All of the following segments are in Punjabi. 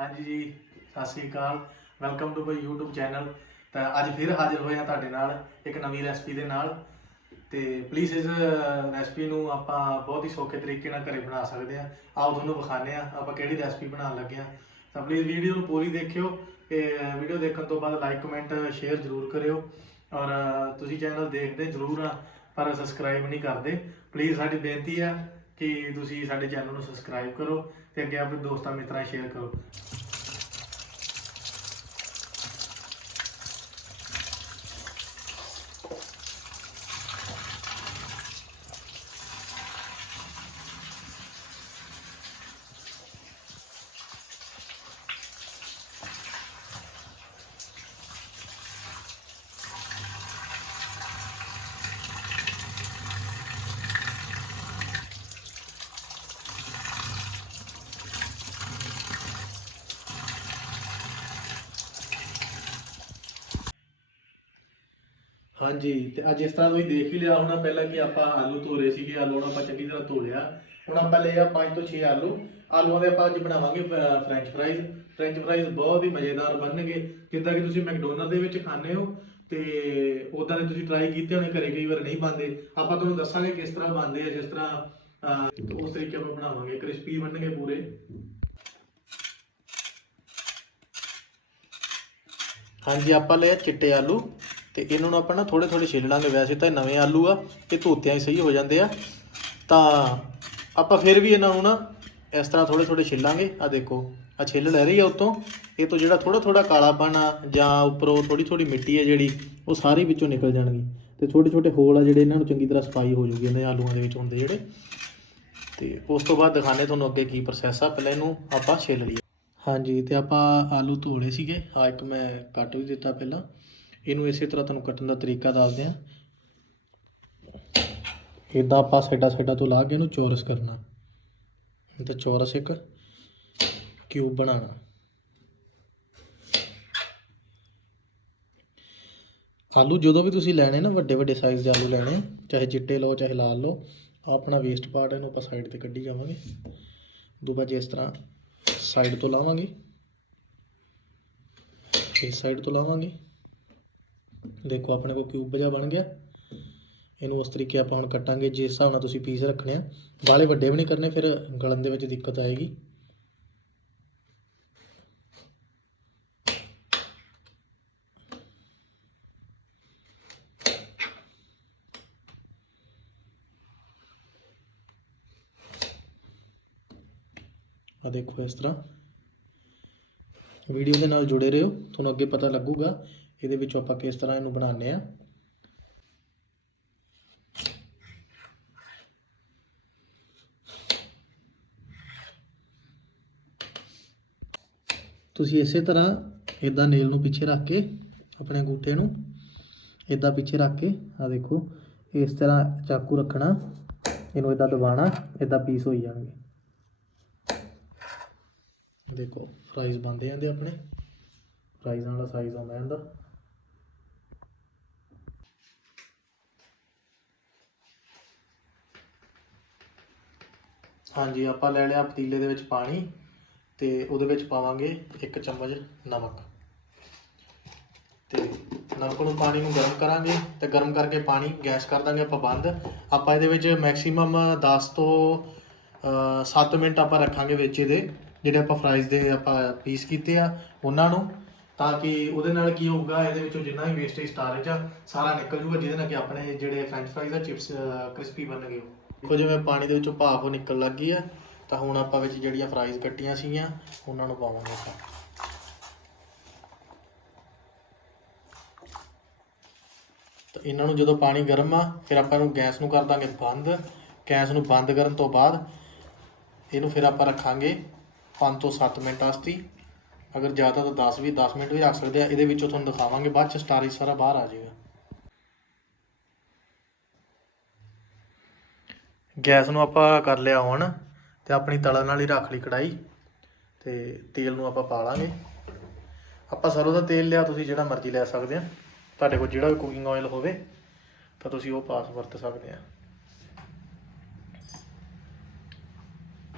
ਹਾਂਜੀ ਜੀ, ਸਤਿ ਸ੍ਰੀ ਅਕਾਲ। Welcome to my YouTube channel ਤਾਂ ਅੱਜ ਫਿਰ ਹਾਜ਼ਰ ਹੋਏ ਹਾਂ ਤੁਹਾਡੇ ਨਾਲ, ਇੱਕ ਨਵੀਂ ਰੈਸਪੀ ਦੇ ਨਾਲ। ਤੇ ਪਲੀਜ਼ ਇਸ ਰੈਸਪੀ ਨੂੰ ਆਪਾਂ ਬਹੁਤ ਹੀ ਸੌਖੇ ਤਰੀਕੇ ਨਾਲ ਘਰੇ ਬਣਾ ਸਕਦੇ ਹਾਂ। ਆਓ ਤੁਹਾਨੂੰ ਵਿਖਾਣੇ ਆ ਆਪਾਂ ਕਿਹੜੀ ਰੈਸਪੀ ਬਣਾਉਣ ਲੱਗੇ ਹਾਂ। ਤਾਂ ਪਲੀਜ਼ ਵੀਡੀਓ ਨੂੰ ਪੂਰੀ ਦੇਖਿਓ ਤੇ ਵੀਡੀਓ ਦੇਖਣ ਤੋਂ ਬਾਅਦ ਲਾਈਕ ਕਮੈਂਟ ਸ਼ੇਅਰ ਜ਼ਰੂਰ ਕਰਿਓ। ਔਰ ਤੁਸੀਂ ਚੈਨਲ ਦੇਖਦੇ ਜ਼ਰੂਰ ਆ ਪਰ ਸਬਸਕ੍ਰਾਈਬ ਨਹੀਂ ਕਰਦੇ। ਪਲੀਜ਼ ਸਾਡੀ ਬੇਨਤੀ ਆ ਕਿ ਤੁਸੀਂ ਸਾਡੇ ਚੈਨਲ ਨੂੰ ਸਬਸਕ੍ਰਾਈਬ ਕਰੋ ਤੇ ਅੱਗੇ ਆਪਣੇ ਦੋਸਤਾਂ ਮਿੱਤਰਾਂ ਸ਼ੇਅਰ ਕਰੋ। ਹਾਂਜੀ, ਤੇ ਅੱਜ ਇਸ ਤਰ੍ਹਾਂ ਤੁਸੀਂ ਦੇਖ ਹੀ ਲਿਆ ਹੋਣਾ ਪਹਿਲਾਂ ਕਿ ਆਪਾਂ ਆਲੂ ਧੋ ਰਹੇ ਸੀਗੇ, ਆਲੂ ਨੂੰ ਆਪਾਂ ਚੰਗੀ ਤਰ੍ਹਾਂ ਧੋ ਲਿਆ। ਹੁਣ ਆਪਾਂ ਲਏ ਆ 5 ਤੋਂ 6 ਆਲੂ। ਆਲੂਆਂ ਦੇ ਆਪਾਂ ਅੱਜ ਬਣਾਵਾਂਗੇ ਫ੍ਰੈਂਚ ਫਰਾਈਜ਼। ਫ੍ਰੈਂਚ ਫਰਾਈਜ਼ ਬਹੁਤ ਹੀ ਮਜ਼ੇਦਾਰ ਬਣਨਗੇ। ਜਿੱਦਾਂ ਕਿ ਤੁਸੀਂ ਮੈਕਡੋਨਲਡ ਦੇ ਵਿੱਚ ਖਾਂਦੇ ਹੋ, ਤੇ ਉਦਾਂ ਦੇ ਤੁਸੀਂ ਟਰਾਈ ਕੀਤੇ ਹੋਣੇ, ਘਰੇ ਕਈ ਵਾਰ ਨਹੀਂ ਬਣਦੇ। ਆਪਾਂ ਤੁਹਾਨੂੰ ਦੱਸਾਂਗੇ ਕਿਸ ਤਰ੍ਹਾਂ ਬਣਦੇ ਆ, ਜਿਸ ਤਰ੍ਹਾਂ ਉਸ ਤਰੀਕੇ ਆਪਾਂ ਬਣਾਵਾਂਗੇ। ਕ੍ਰਿਸਪੀ ਬਣਨਗੇ ਪੂਰੇ। ਹਾਂਜੀ, ਆਪਾਂ ਲਏ ਚਿੱਟੇ ਆਲੂ। ਤੇ ਇਹਨਾਂ ਨੂੰ ਆਪਾਂ ਨਾ ਥੋੜੇ ਥੋੜੇ ਛਿੱਲ ਲਾਂਗੇ। ਵੈਸੇ ਤਾਂ ਨਵੇਂ ਆਲੂ ਆ ਇਹ ਧੋਤਿਆਂ ਹੀ ਸਹੀ ਹੋ ਜਾਂਦੇ ਆ। ਤਾਂ ਆਪਾਂ ਫਿਰ ਵੀ ਇਹਨਾਂ ਨੂੰ ਨਾ ਇਸ ਤਰ੍ਹਾਂ ਥੋੜੇ ਥੋੜੇ ਛਿੱਲਾਂਗੇ ਆ ਦੇਖੋ ਆ ਛਿੱਲ ਲੈ ਰਹੀ ਆ ਉਤੋਂ। ਇਹ ਤੋਂ ਜਿਹੜਾ ਥੋੜਾ ਥੋੜਾ ਕਾਲਾਪਨ ਆ ਜਾਂ ਉੱਪਰੋਂ ਥੋੜੀ ਥੋੜੀ ਮਿੱਟੀ ਆ ਜਿਹੜੀ, ਉਹ ਸਾਰੀ ਵਿੱਚੋਂ ਨਿਕਲ ਜਾਣਗੀ। ਤੇ ਛੋਟੇ ਛੋਟੇ ਹੋਲ ਆ ਜਿਹੜੇ ਇਹਨਾਂ ਨੂੰ ਚੰਗੀ ਤਰ੍ਹਾਂ ਸਫ਼ਾਈ ਹੋ ਜੂਗੀ ਇਹਨਾਂ ਆਲੂਆਂ ਦੇ ਵਿੱਚ ਹੁੰਦੇ ਜਿਹੜੇ। ਤੇ ਉਸ ਤੋਂ ਬਾਅਦ ਦਿਖਾਣੇ ਤੁਹਾਨੂੰ ਅੱਗੇ ਕੀ ਪ੍ਰੋਸੈਸ ਆ। ਪਹਿਲਾਂ ਇਹਨੂੰ ਆਪਾਂ ਛਿੱਲ ਲਈਏ। ਹਾਂਜੀ, ਤੇ ਆਪਾਂ ਆਲੂ ਧੋਲੇ ਸੀਗੇ। ਆ ਇੱਕ ਮੈਂ ਕੱਟ ਵੀ ਦਿੱਤਾ ਪਹਿਲਾਂ। ਇਹਨੂੰ ਇਸੇ ਤਰ੍ਹਾਂ ਤੁਹਾਨੂੰ ਕੱਟਣ ਦਾ ਤਰੀਕਾ ਦੱਸਦੇ ਆ ਇਦਾਂ ਆਪਾਂ ਸਾਈਡਾਂ ਸਾਈਡਾਂ ਤੋਂ ਲਾ ਕੇ ਇਹਨੂੰ ਚੌਰਸ ਕਰਨਾ। ਤਾਂ ਚੌਰਸ ਇੱਕ ਕਿਊਬ ਬਣਾਉਣਾ। ਆਲੂ ਜਦੋਂ ਵੀ ਤੁਸੀਂ ਲੈਣੇ ਨਾ, ਵੱਡੇ ਵੱਡੇ ਸਾਈਜ਼ ਦੇ ਆਲੂ ਲੈਣੇ, ਚਾਹੇ ਚਿੱਟੇ ਲਓ, ਚਾਹੇ ਲਾਲ ਲਓ ਆਪਣਾ ਵੇਸਟ ਪਾਰਟ ਇਹਨੂੰ ਆਪਾਂ ਸਾਈਡ ਤੇ ਕੱਢੀ ਜਾਵਾਂਗੇ। ਦੂਬਾ ਜੇ ਇਸ ਤਰ੍ਹਾਂ ਸਾਈਡ ਤੋਂ ਲਾਵਾਂਗੇ, ਇਸ ਸਾਈਡ ਤੋਂ ਲਾਵਾਂਗੇ। ਦੇਖੋ ਆਪਣੇ ਕੋਲ ਕਿਊਬ ਜਿਹਾ ਬਣ ਗਿਆ। ਇਹਨੂੰ ਉਸ ਤਰੀਕੇ ਆਪਾਂ ਹੁਣ ਕੱਟਾਂਗੇ। ਜਿਸ ਹਿਸਾਬ ਨਾਲ ਤੁਸੀਂ ਪੀਸ ਰੱਖਣੇ ਆ। ਬਾਲੇ ਵੱਡੇ ਵੀ ਨਹੀਂ ਕਰਨੇ, ਫਿਰ ਗਲਣ ਦੇ ਵਿੱਚ ਦਿੱਕਤ ਆਏਗੀ। ਆ ਦੇਖੋ ਇਸ ਤਰ੍ਹਾਂ। ਵੀਡੀਓ ਦੇ ਨਾਲ ਜੁੜੇ ਰਹੋ। ਤੁਹਾਨੂੰ ਅੱਗੇ ਪਤਾ ਲੱਗੂਗਾ ਇਹਦੇ ਵਿੱਚੋਂ ਆਪਾਂ ਕਿਸ ਤਰ੍ਹਾਂ ਇਹਨੂੰ ਬਣਾਉਂਦੇ ਆ ਤੁਸੀਂ ਇਸੇ ਤਰ੍ਹਾਂ ਇਦਾਂ ਨੇਲ ਨੂੰ ਪਿੱਛੇ ਰੱਖ ਕੇ, ਆਪਣੇ ਅੰਗੂਠੇ ਨੂੰ ਇਦਾਂ ਪਿੱਛੇ ਰੱਖ ਕੇ ਆ ਦੇਖੋ, ਇਸ ਤਰ੍ਹਾਂ ਚਾਕੂ ਰੱਖਣਾ, ਇਹਨੂੰ ਇਦਾਂ ਦਬਾਉਣਾ ਇਦਾਂ ਪੀਸ ਹੋਈ ਜਾਣਗੇ। ਦੇਖੋ ਫਰਾਈਜ਼ ਬਣਦੇ ਜਾਂਦੇ ਆਪਣੇ। ਫਰਾਈਜ਼ਾਂ ਵਾਲਾ ਸਾਈਜ਼ ਆਉਂਦਾ ਇਹਦਾ ਹਾਂਜੀ, ਆਪਾਂ ਲੈ ਲਿਆ ਪਤੀਲੇ ਦੇ ਵਿੱਚ ਪਾਣੀ ਤੇ ਉਹਦੇ ਵਿੱਚ ਪਾਵਾਂਗੇ ਇੱਕ ਚਮਚ ਨਮਕ। ਤੇ ਨਮਕ ਨੂੰ ਪਾਣੀ ਨੂੰ ਗਰਮ ਕਰਾਂਗੇ ਤੇ ਗਰਮ ਕਰਕੇ ਪਾਣੀ ਗੈਸ ਕਰ ਦਾਂਗੇ ਆਪਾਂ ਬੰਦ। ਆਪਾਂ ਇਹਦੇ ਵਿੱਚ ਮੈਕਸਿਮਮ 10 ਤੋਂ 7 ਮਿੰਟ ਆਪਾਂ ਰੱਖਾਂਗੇ ਵਿੱਚ ਇਹਦੇ, ਜਿਹੜੇ ਆਪਾਂ ਫਰਾਈਜ਼ ਦੇ ਆਪਾਂ ਪੀਸ ਕੀਤੇ ਆ ਉਹਨਾਂ ਨੂੰ, ਤਾਂ ਕਿ ਉਹਦੇ ਨਾਲ ਕੀ ਹੋਊਗਾ, ਇਹਦੇ ਵਿੱਚੋਂ ਜਿੰਨਾ ਵੀ ਵੇਸਟੇਜ ਸਟਾਰਚ ਆ, ਸਾਰਾ ਨਿਕਲ ਜੂਗਾ, ਜਿਹਦੇ ਨਾਲ ਕਿ ਆਪਣੇ ਜਿਹੜੇ ਫ੍ਰੈਂਚ ਫਰਾਈਜ਼ ਆ ਚਿਪਸ ਕ੍ਰਿਸਪੀ ਬਣਨਗੇ ਦੇਖੋ ਜਿਵੇਂ ਪਾਣੀ ਦੇ ਵਿੱਚੋਂ ਭਾਫ ਨਿਕਲ ਲੱਗ ਗਈ ਆ, ਤਾਂ ਹੁਣ ਆਪਾਂ ਵਿੱਚ ਜਿਹੜੀਆਂ ਫਰਾਈਜ਼ ਕੱਟੀਆਂ ਸੀਗੀਆਂ, ਉਹਨਾਂ ਨੂੰ ਪਾਵਾਂਗੇ ਆਪਾਂ। ਤਾਂ ਇਹਨਾਂ ਨੂੰ ਜਦੋਂ ਪਾਣੀ ਗਰਮ ਆ, ਫਿਰ ਆਪਾਂ ਇਹਨੂੰ ਗੈਸ ਨੂੰ ਕਰ ਦਾਂਗੇ ਬੰਦ। ਗੈਸ ਨੂੰ ਬੰਦ ਕਰਨ ਤੋਂ ਬਾਅਦ ਇਹਨੂੰ ਫਿਰ ਆਪਾਂ ਰੱਖਾਂਗੇ 5 ਤੋਂ 7 ਮਿੰਟ ਵਾਸਤੇ। ਅਗਰ ਜ਼ਿਆਦਾ ਤਾਂ 10 ਵੀ 10 ਮਿੰਟ ਵੀ ਰੱਖ ਸਕਦੇ ਆ। ਇਹਦੇ ਵਿੱਚੋਂ ਤੁਹਾਨੂੰ ਦਿਖਾਵਾਂਗੇ, ਬਾਅਦ ਚ ਸਟਾਰੀ ਸਾਰਾ ਬਾਹਰ ਆ ਜਾਏਗਾ। ਗੈਸ ਨੂੰ ਆਪਾਂ ਕਰ ਲਿਆ ਔਨ ਤੇ ਆਪਣੀ ਤਲਣ ਵਾਲੀ ਰੱਖ ਲਈ ਕੜਾਈ ਤੇ ਤੇਲ ਨੂੰ ਆਪਾਂ ਪਾ ਲਾਂਗੇ ਆਪਾਂ ਸਰੋਂ ਦਾ ਤੇਲ ਲਿਆ, ਤੁਸੀਂ ਜਿਹੜਾ ਮਰਜ਼ੀ ਲੈ ਸਕਦੇ ਆ। ਤੁਹਾਡੇ ਕੋਲ ਜਿਹੜਾ ਵੀ ਕੁਕਿੰਗ ਆਇਲ ਹੋਵੇ, ਤਾਂ ਤੁਸੀਂ ਉਹ ਪਾਸ ਵਰਤ ਸਕਦੇ ਆ।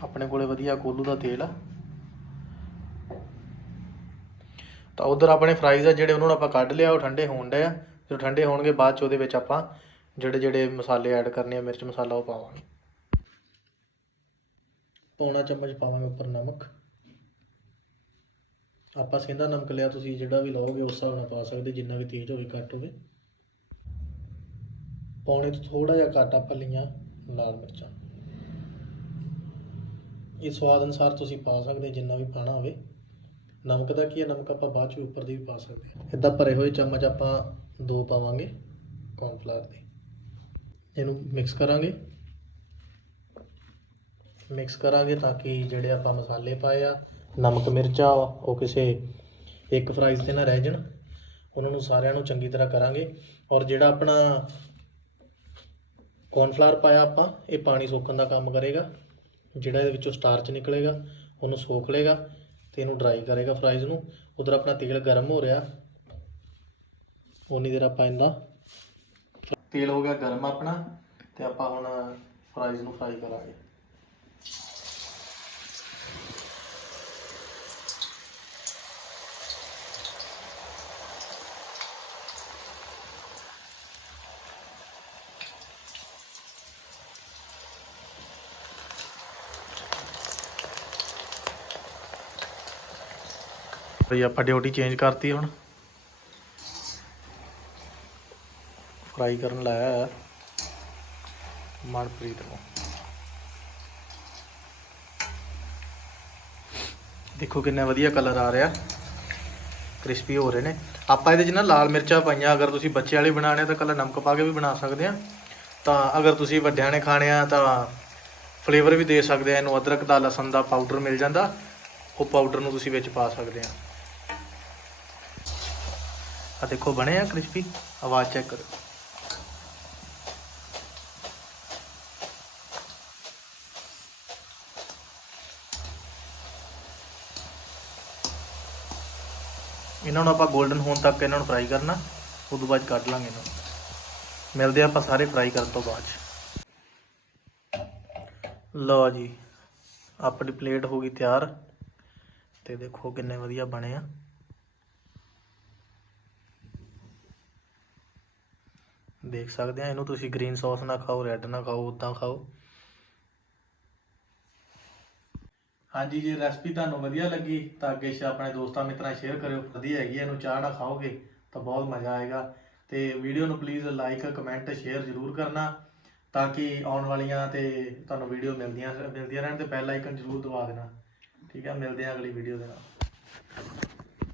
ਆਪਣੇ ਕੋਲੇ ਵਧੀਆ ਕੋਲੂ ਦਾ ਤੇਲ ਆ। ਤਾਂ ਉਧਰ ਆਪਣੇ ਫਰਾਈਜ਼ ਆ, ਜਿਹੜੇ ਉਹਨਾਂ ਨੂੰ ਆਪਾਂ ਕੱਢ ਲਿਆ, ਉਹ ਠੰਡੇ ਹੋਣ ਡਏ ਆ। ਜਦੋਂ ਠੰਡੇ ਹੋਣਗੇ, ਬਾਅਦ ਚ ਉਹਦੇ ਵਿੱਚ ਆਪਾਂ ਜਿਹੜੇ ਜਿਹੜੇ ਮਸਾਲੇ ਐਡ ਕਰਨੇ ਆ, ਮਿਰਚ ਮਸਾਲਾ ਉਹ ਪਾਵਾਂਗੇ। ਪੌਣਾ ਚਮਚ ਪਾਵਾਂਗੇ ਉੱਪਰ ਨਮਕ। ਆਪਾਂ ਸਿੰਧਾ ਨਮਕ ਲਿਆ, ਤੁਸੀਂ ਜਿਹੜਾ ਵੀ ਲਓਗੇ ਉਸ ਹਿਸਾਬ ਨਾਲ ਪਾ ਸਕਦੇ, ਜਿੰਨਾ ਵੀ ਤੇਜ਼ ਹੋਵੇ, ਘੱਟ ਹੋਵੇ। ਪੌਣੇ ਤੋਂ ਥੋੜਾ ਜਿਹਾ ਘੱਟ ਆਪਾਂ ਲਈਆਂ ਲਾਲ ਮਿਰਚਾਂ। ਇਹ ਸਵਾਦ ਅਨੁਸਾਰ ਤੁਸੀਂ ਪਾ ਸਕਦੇ, ਜਿੰਨਾ ਵੀ ਪਾਣਾ ਹੋਵੇ। ਨਮਕ ਦਾ ਕੀ ਹੈ? ਨਮਕ ਆਪਾਂ ਬਾਅਦ ਚ ਵੀ ਉੱਪਰ ਦੀ ਵੀ ਪਾ ਸਕਦੇ ਹਾਂ। ਇਦਾਂ ਭਰੇ ਹੋਏ ਚਮਚ ਆਪਾਂ ਦੋ ਪਾਵਾਂਗੇ ਕੌਰਨਫਲਾਵਰ ਦੇ। ਇਹਨੂੰ ਮਿਕਸ ਕਰਾਂਗੇ। ਮਿਕਸ ਕਰਾਂਗੇ ਤਾਂ ਕਿ ਜਿਹੜੇ ਆਪਾਂ ਮਸਾਲੇ ਪਾਏ ਆ, ਨਮਕ, ਮਿਰਚਾਂ ਉਹ ਕਿਸੇ ਇੱਕ ਫਰਾਈਜ਼ ਤੇ ਨਾ ਰਹਿ ਜਾਣ। ਉਹਨਾਂ ਨੂੰ ਸਾਰਿਆਂ ਨੂੰ ਚੰਗੀ ਤਰ੍ਹਾਂ ਕਰਾਂਗੇ। ਔਰ ਜਿਹੜਾ ਆਪਣਾ ਕੌਰਨਫਲਾਵਰ ਪਾਇਆ ਆਪਾਂ, ਇਹ ਪਾਣੀ ਸੋਖਣ ਦਾ ਕੰਮ ਕਰੇਗਾ। ਜਿਹੜਾ ਇਹਦੇ ਵਿੱਚੋਂ ਸਟਾਰਚ ਨਿਕਲੇਗਾ, ਉਹਨੂੰ ਸੋਖ ਲੇਗਾ ਤੇ ਇਹਨੂੰ ਡਰਾਈ ਕਰੇਗਾ ਫਰਾਈਜ਼ ਨੂੰ। ਉਧਰ ਆਪਣਾ ਤੇਲ ਗਰਮ ਹੋ ਰਿਹਾ। ਉਨੀ ਦੇਰ ਆਪਾਂ ਇਹਦਾ ਤੇਲ ਹੋ ਗਿਆ ਗਰਮ ਆਪਣਾ ਤੇ ਆਪਾਂ ਹੁਣ ਫਰਾਈਜ਼ ਨੂੰ ਫਰਾਈ ਕਰਾਂਗੇ। ਭਈ ਆਪਾਂ ਡਿਊਟੀ ਚੇਂਜ ਕਰਤੀ ਹੁਣ। ਫਰਾਈ ਕਰਨ ਲਾਇਆ ਮਨਪ੍ਰੀਤ ਨੂੰ। ਦੇਖੋ ਕਿੰਨਾ ਵਧੀਆ ਕਲਰ ਆ ਰਿਹਾ। ਕ੍ਰਿਸਪੀ ਹੋ ਰਹੇ ਨੇ। ਆਪਾਂ ਇਹਦੇ 'ਚ ਨਾ ਲਾਲ ਮਿਰਚਾਂ ਪਾਈਆਂ। ਅਗਰ ਤੁਸੀਂ ਬੱਚੇ ਵਾਲੇ ਬਣਾਣੇ ਤਾਂ ਕੱਲਾ ਨਮਕ ਪਾ ਕੇ ਵੀ ਬਣਾ ਸਕਦੇ ਆ। ਤਾਂ ਅਗਰ ਤੁਸੀਂ ਵੱਡਿਆਂ ਨੇ ਖਾਣੇ ਆ ਤਾਂ ਫਲੇਵਰ ਵੀ ਦੇ ਸਕਦੇ ਆ। ਇਹਨੂੰ ਅਦਰਕ ਦਾ, ਲਸਣ ਦਾ ਪਾਊਡਰ ਮਿਲ ਜਾਂਦਾ। ਉਹ ਪਾਊਡਰ ਨੂੰ ਤੁਸੀਂ ਵਿੱਚ ਪਾ ਸਕਦੇ ਆ। ਆ ਦੇਖੋ ਬਣੇ ਆ ਕ੍ਰਿਸਪੀ ਆਵਾਜ਼ ਚੈੱਕ ਕਰੋ। ਇਹਨਾਂ ਨੂੰ ਆਪਾਂ 골ਡਨ ਹੋਣ ਤੱਕ ਇਹਨਾਂ ਨੂੰ ਫਰਾਈ ਕਰਨਾ ਉਸ ਤੋਂ ਬਾਅਦ ਕੱਢ ਲਾਂਗੇ ਇਹਨੂੰ ਮਿਲਦੇ ਆਪਾਂ ਸਾਰੇ ਫਰਾਈ ਕਰਨ ਤੋਂ ਬਾਅਦ। 'ਚ। ਲਓ ਜੀ, ਆਪਣੀ ਪਲੇਟ ਹੋ ਗਈ ਤਿਆਰ, ਤੇ ਦੇਖੋ ਕਿੰਨੇ ਵਧੀਆ ਬਣੇ ਆ। ਦੇਖ ਸਕਦੇ ਆ ਇਹਨੂੰ ਤੁਸੀਂ ਗ੍ਰੀਨ ਸੌਸ ਨਾਲ ਖਾਓ ਰੈੱਡ ਨਾਲ ਖਾਓ ਉਦਾਂ ਖਾਓ। ਹਾਂਜੀ, ਜੇ ਰੈਸਪੀ ਤੁਹਾਨੂੰ ਵਧੀਆ ਲੱਗੀ, ਤਾਂ ਅੱਗੇ ਸ਼, ਆਪਣੇ ਦੋਸਤਾਂ ਮਿੱਤਰਾਂ ਸ਼ੇਅਰ ਕਰਿਓ। ਵਧੀਆ ਹੈਗੀ ਇਹਨੂੰ ਚਾਹ ਨਾਲ ਖਾਓਗੇ, ਤਾਂ ਬਹੁਤ ਮਜ਼ਾ ਆਏਗਾ। ਤੇ ਵੀਡੀਓ ਨੂੰ ਪਲੀਜ਼ ਲਾਈਕ ਕਮੈਂਟ ਸ਼ੇਅਰ ਜ਼ਰੂਰ ਕਰਨਾ, ਤਾਂ ਕਿ ਆਉਣ ਵਾਲੀਆਂ ਤੇ ਤੁਹਾਨੂੰ ਵੀਡੀਓ ਮਿਲਦੀਆਂ ਮਿਲਦੀਆਂ ਰਹਿਣ, ਤੇ ਬੈਲ ਆਈਕਨ ਜ਼ਰੂਰ ਦਬਾ ਦੇਣਾ। ਠੀਕ ਹੈ ਮਿਲਦੇ ਹਾਂ ਅਗਲੀ ਵੀਡੀਓ ਦੇ ਨਾਲ।